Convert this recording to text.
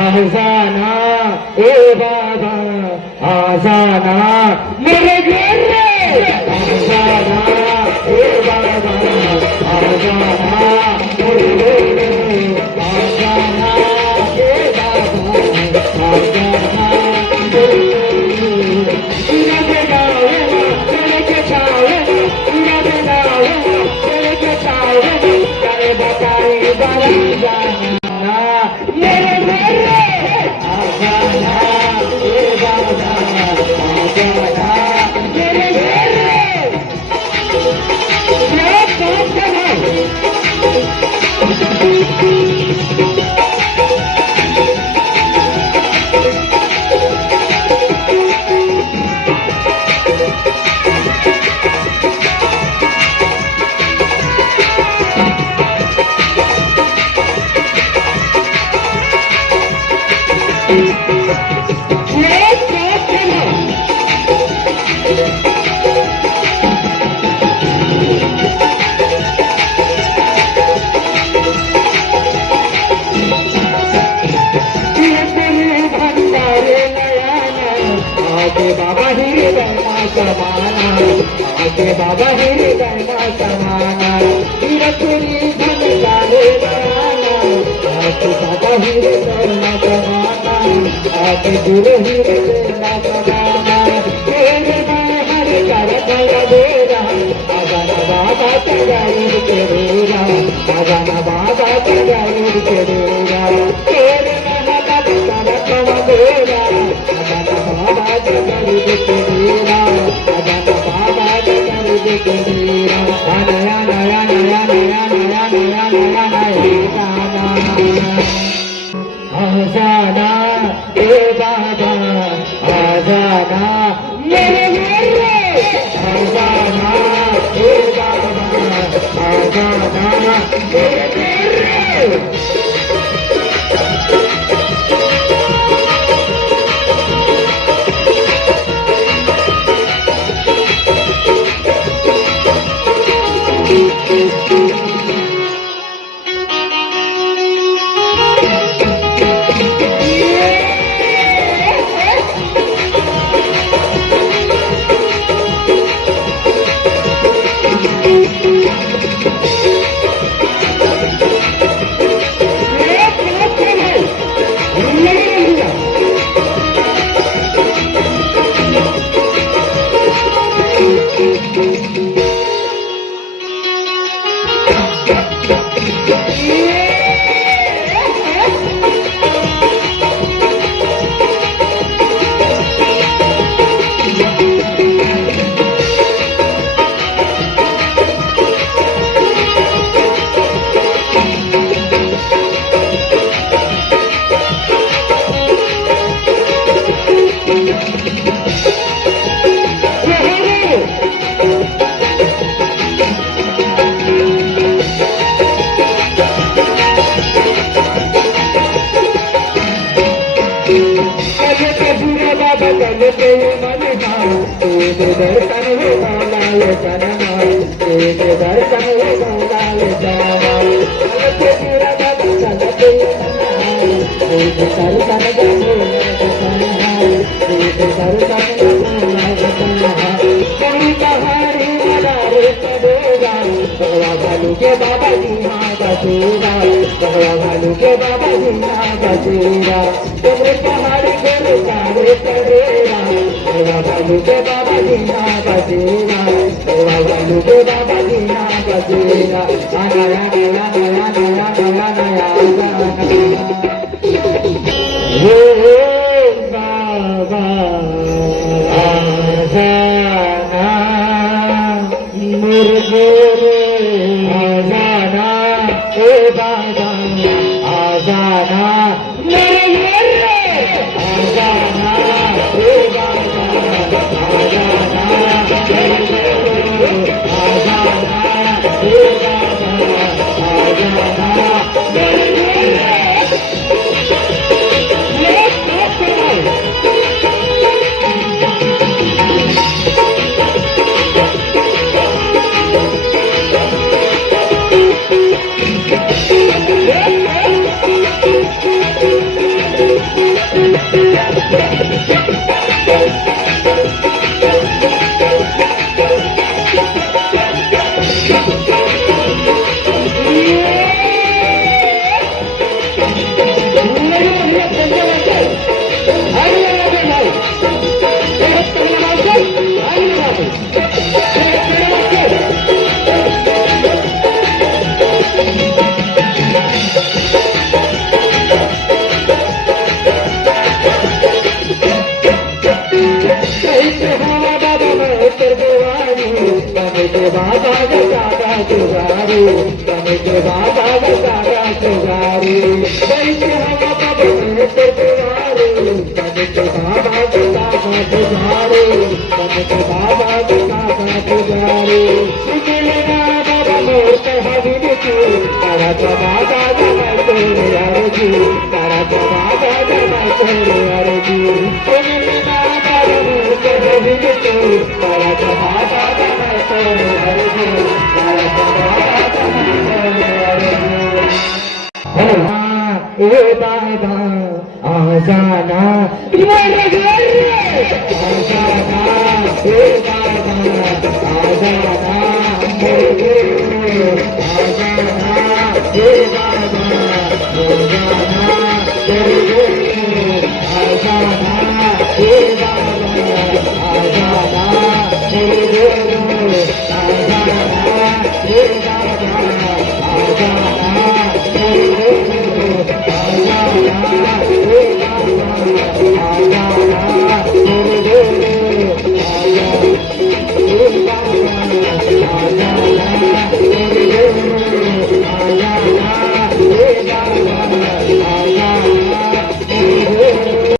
आजाना ए बाबा आजाना मेरे घर आजाना ए बाबा आजाना मेरे घर आजाना ए बाबा आजाना मेरे गावे तेरे के छावे मेरे गावे तेरे के छावे करे बताई बाबा जाना मेरे घर आजाना ए बाबा आजाना मेरे घर मैं कौन आगे बाबा हृदय मा समाना आगे बाबा हृदय मा समाना तीरथुरी धन लाले लाना आगे बाबा हृदय मा समाना आगे गुरु हृदय मा समाना तेरे मैं हर कर कर देरा आजाना बाबा तगाई तेरेरा आजाना बाबा तगाई तेरेरा तेरे मैं हर कर कर देरा आजाना बाबा तगाई तेरेरा आजाना बाबा तगाई तेरेरा नया नया नया नया नया नया नया नया आजाना ए बाबा आजाना मेरे मेरे आजाना ए बाबा आजाना मेरे मेरे चलते मन दर्शन हो लाल सनमा दर्शन हो लाल सनमा चलते चलते दर्शन भालू के बाबा जी माँ बसेरा भालू के बाबा जी माँ बसेरा तुम्हें पहाड़ के सारे करेरा भालू के बाबा जी माँ बसेरा भालू के बाबा जी माँ बसेरा नया नया नया नया नया नया हे बाबा आजाना मुर्गे आजाना ए बाबा आजाना मेरे आजाना ए बाबा आजाना बने के बाबा सारा पुजारी कैसे हम बने के पुजारी बने के बाबा सारा पुजारी बने के बाबा सारा पुजारी निकलना बाबा मोत हबीब की तारा बाबा जमा तेरे अर्जी तारा बाबा जमा तेरे अर्जी निकलना बाबा मोत हबीब की तारा बाबा जमा तेरे अर्जी तारा बाबा जमा तेरे अर्जी ए बाबा आजाना आजाना ए बाबा आजाना मेरे आजाना ए बाबा आजाना मेरे आजाना ए बाबा आजाना मेरे आजाना ए बाबा आजाना मेरे आजाना ए बाबा आजाना